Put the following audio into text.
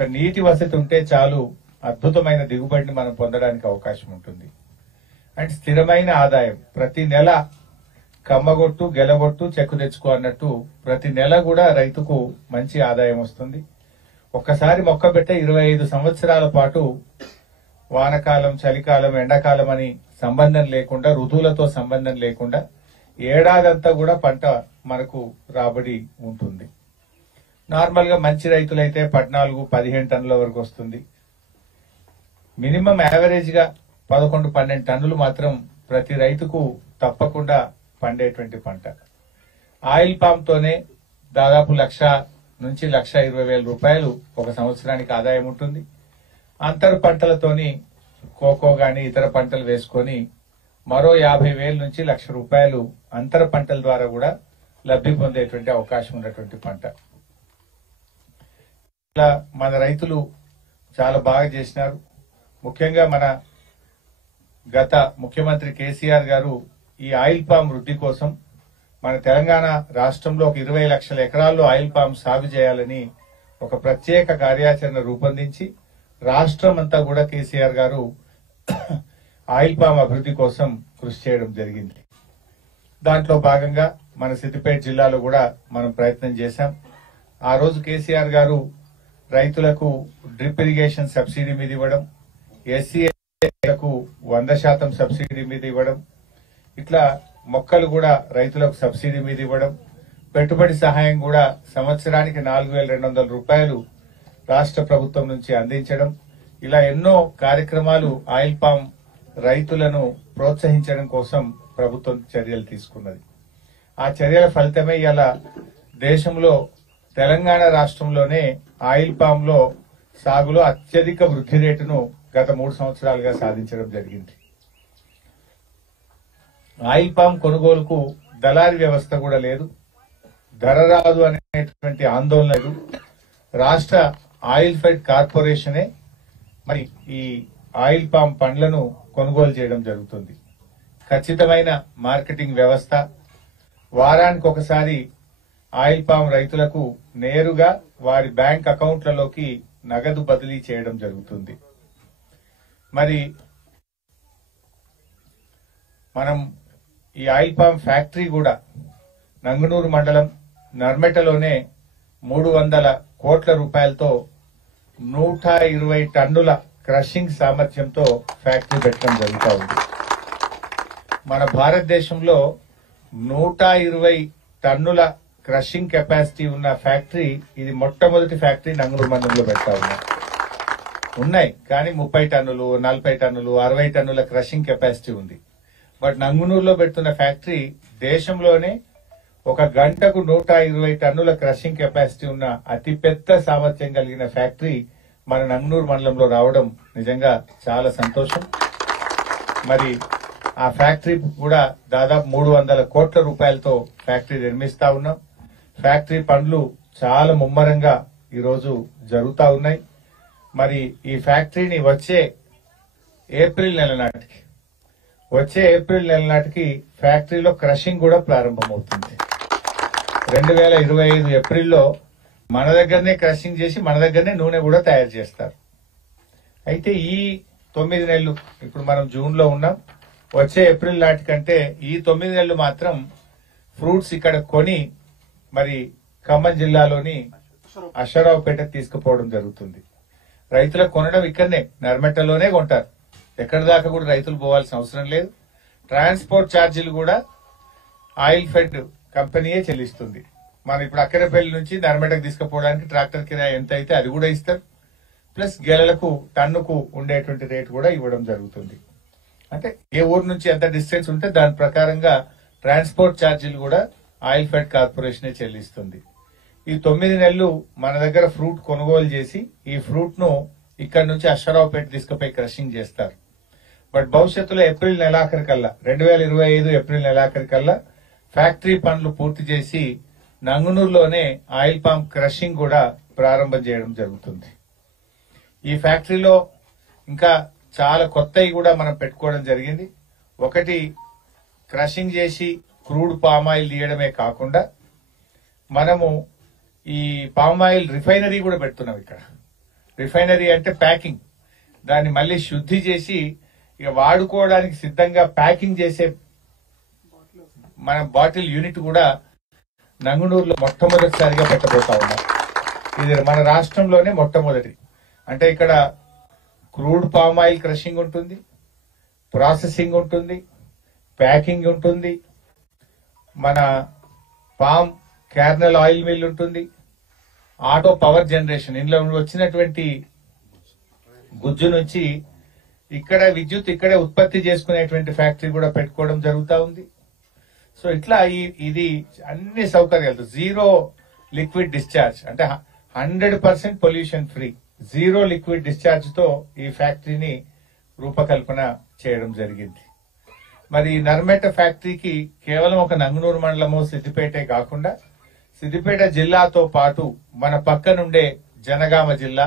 ఒక నీటి వసతి ఉంటే చాలు అద్భుతమైన దిగుబడిని మనం పొందడానికి అవకాశం ఉంటుంది. అండ్ స్థిరమైన ఆదాయం ప్రతి నెల కమ్మగొట్టు గెలగొట్టు చెక్కు తెచ్చుకో అన్నట్టు ప్రతి నెల కూడా రైతుకు మంచి ఆదాయం వస్తుంది. ఒక్కసారి మొక్క పెట్టే 25 సంవత్సరాల పాటు వానకాలం చలికాలం ఎండాకాలం అని సంబంధం లేకుండా ఋతువులతో సంబంధం లేకుండా ఏడాదంతా కూడా పంట మనకు రాబడి ఉంటుంది. నార్మల్ గా మంచి రైతులైతే 14-15 టన్నుల వరకు వస్తుంది. మినిమం యావరేజ్ గా 11-12 టన్నులు మాత్రం ప్రతి రైతుకు తప్పకుండా పండేటువంటి పంట. ఆయిల్ పామ్ తోనే దాదాపు 1,00,000-1,20,000 రూపాయలు ఒక సంవత్సరానికి ఆదాయం ఉంటుంది. అంతర పంటలతోని కోకో గాని ఇతర పంటలు వేసుకొని మరో 50,000 నుంచి 1,00,000 రూపాయలు అంతర పంటల ద్వారా కూడా లబ్ధి పొందేటువంటి అవకాశం ఉన్నటువంటి పంట. ఇలా మన రైతులు చాలా బాగా చేసినారు. ముఖ్యంగా మన గత ముఖ్యమంత్రి కేసీఆర్ గారు ఈ ఆయిల్ పామ్ వృద్ధి కోసం మన తెలంగాణ రాష్ట్రంలో ఒక 20 లక్షల ఎకరాల్లో ఆయిల్ పామ్ సాగు చేయాలని ఒక ప్రత్యేక కార్యాచరణ రూపొందించి రాష్ట్రం అంతా కూడా కేసీఆర్ గారు ఆయిల్ పామ్ అభివృద్ధి కోసం కృషి చేయడం జరిగింది. దాంట్లో భాగంగా మన సిద్దిపేట జిల్లాలో కూడా మనం ప్రయత్నం చేశాం. ఆ రోజు కేసీఆర్ గారు రైతులకు డ్రిప్ ఇరిగేషన్ సబ్సిడీ మీద ఇవ్వడం, ఎస్సీలకు 100% సబ్సిడీ మీద ఇవ్వడం, ఇట్లా మొక్కలు కూడా రైతులకు సబ్సిడీ మీద ఇవ్వడం, పెట్టుబడి సహాయం కూడా సంవత్సరానికి 4,200 రూపాయలు రాష్ట్ర ప్రభుత్వం నుంచి అందించడం, ఇలా ఎన్నో కార్యక్రమాలు ఆయిల్ పామ్ రైతులను ప్రోత్సహించడం కోసం ప్రభుత్వం చర్యలు తీసుకున్నది. ఆ చర్యల ఫలితమే ఇలా దేశంలో తెలంగాణ రాష్ట్రంలోనే ఆయిల్ పామ్ లో సాగులో అత్యధిక వృద్ధి రేటును గత 3 సంవత్సరాలుగా సాధించడం జరిగింది. ఆయిల్ పామ్ కొనుగోలుకు దళారీ వ్యవస్థ కూడా లేదు, ధర రాదు అనేటువంటి ఆందోళన లేదు. రాష్ట్ర ఆయిల్ ఫెడ్ కార్పొరేషనే మరి ఈ ఆయిల్ పామ్ పండ్లను కొనుగోలు చేయడం జరుగుతుంది. ఖచ్చితమైన మార్కెటింగ్ వ్యవస్థ, వారానికి ఒకసారి ఆయిల్ పామ్ రైతులకు నేరుగా వారి బ్యాంక్ అకౌంట్లలోకి నగదు బదిలీ చేయడం జరుగుతుంది. మరి మనం ఈ ఆయిల్ పామ్ ఫ్యాక్టరీ కూడా నంగునూరు మండలం నర్మెటలోనే 300 కోట్ల రూపాయలతో 120 టన్నుల క్రషింగ్ సామర్థ్యంతో ఫ్యాక్టరీ పెట్టడం జరుగుతూ ఉంది. మన భారతదేశంలో 120 టన్నుల క్రషింగ్ కెపాసిటీ ఉన్న ఫ్యాక్టరీ ఇది మొట్టమొదటి ఫ్యాక్టరీ నంగునూరు మండలంలో పెడతా ఉన్నాయి. కానీ 30 టన్నులు 40 టన్నులు 60 టన్నుల క్రషింగ్ కెపాసిటీ ఉంది. బట్ నంగునూరులో పెడుతున్న ఫ్యాక్టరీ దేశంలోనే ఒక గంటకు 120 టన్నుల క్రషింగ్ కెపాసిటీ ఉన్న అతిపెద్ద సామర్థ్యం కలిగిన ఫ్యాక్టరీ మన నంగునూరు మండలంలో రావడం నిజంగా చాలా సంతోషం. మరి ఆ ఫ్యాక్టరీ కూడా దాదాపు 300 కోట్ల రూపాయలతో ఫ్యాక్టరీ నిర్మిస్తా ఉన్నాం. ఫ్యాక్టరీ పనులు చాలా ముమ్మరంగా ఈరోజు జరుగుతా ఉన్నాయి. మరి ఈ ఫ్యాక్టరీని వచ్చే ఏప్రిల్ నెల నాటికి ఫ్యాక్టరీలో క్రషింగ్ కూడా ప్రారంభమవుతుంది. 2025 ఏప్రిల్లో మన దగ్గరనే క్రషింగ్ చేసి మన దగ్గరనే నూనె కూడా తయారు చేస్తారు. అయితే ఈ 9 నెలలు, ఇప్పుడు మనం జూన్ లో ఉన్నాం, వచ్చే ఏప్రిల్ నాటికంటే ఈ 9 నెలలు మాత్రం ఫ్రూట్స్ ఇక్కడ కొని మరి ఖమ్మం జిల్లాలోని అశ్వరావుపేట తీసుకుపోవడం జరుగుతుంది. రైతులకు కొనడం ఇక్కడనే నర్మెట్టలోనే కొంటారు. ఎక్కడి దాకా కూడా రైతులు పోవాల్సిన అవసరం లేదు. ట్రాన్స్పోర్ట్ ఛార్జీలు కూడా ఆయిల్ ఫెడ్ కంపెనీయే చెల్లిస్తుంది. మనం ఇప్పుడు అక్కరపల్లి నుంచి నర్మెటకు తీసుకుపోవడానికి ట్రాక్టర్ కిరాయి ఎంత అయితే అది కూడా ఇస్తారు. ప్లస్ గెలలకు టన్నుకు ఉండేటువంటి రేటు కూడా ఇవ్వడం జరుగుతుంది. అంటే ఏ ఊరు నుంచి ఎంత డిస్టెన్స్ ఉంటే దాని ప్రకారంగా ట్రాన్స్పోర్ట్ ఛార్జీలు కూడా ఆయిల్ ఫెడ్ కార్పొరేషనే చెల్లిస్తుంది. ఈ 9 నెలలు మన దగ్గర ఫ్రూట్ కొనుగోలు చేసి ఈ ఫ్రూట్ ను ఇక్కడ నుంచి అశ్వరావుపేట తీసుకుపోయి క్రషింగ్ చేస్తారు. బట్ భవిష్యత్తులో ఏప్రిల్ నెలాఖరికల్లా 2025 ఏప్రిల్ నెలాఖరికల్లా ఫ్యాక్టరీ పనులు పూర్తి చేసి నంగునూరులోనే ఆయిల్ పామ్ క్రషింగ్ కూడా ప్రారంభం చేయడం జరుగుతుంది. ఈ ఫ్యాక్టరీలో ఇంకా చాలా కొత్తవి కూడా మనం పెట్టుకోవడం జరిగింది. ఒకటి, క్రషింగ్ చేసి క్రూడ్ పామ్ ఆయిల్ తీయడమే కాకుండా మనము ఈ పామ్ ఆయిల్ రిఫైనరీ కూడా పెడుతున్నాం. ఇక్కడ రిఫైనరీ అంటే ప్యాకింగ్, దాన్ని మళ్ళీ శుద్ధి చేసి ఇక వాడుకోవడానికి సిద్ధంగా ప్యాకింగ్ చేసే మన బాటిల్ యూనిట్ కూడా నంగునూరులో మొట్టమొదటిసారిగా పెట్టబోతా ఉన్నాం. ఇది మన రాష్ట్రంలోనే మొట్టమొదటి. అంటే ఇక్కడ క్రూడ్ పామ్ ఆయిల్ క్రషింగ్ ఉంటుంది, ప్రాసెసింగ్ ఉంటుంది, ప్యాకింగ్ ఉంటుంది, మన పామ్ క్యార్నల్ ఆయిల్ మిల్ ఉంటుంది, ఆటో పవర్ జనరేషన్, ఇందులో వచ్చినటువంటి గుజ్జు నుంచి ఇక్కడ విద్యుత్ ఇక్కడే ఉత్పత్తి చేసుకునేటువంటి ఫ్యాక్టరీ కూడా పెట్టుకోవడం జరుగుతూ ఉంది. సో ఇట్లా ఇది అన్ని సౌకర్యాలు, జీరో లిక్విడ్ డిశ్చార్జ్, అంటే 100% pollution free, zero liquid discharge తో ఈ ఫ్యాక్టరీని రూపకల్పన చేయడం జరిగింది. మరి నర్మేట ఫ్యాక్టరీకి కేవలం ఒక నంగునూరు మండలము సిద్దిపేటే కాకుండా సిద్దిపేట జిల్లాతో పాటు మన పక్కనుండే జనగామ జిల్లా,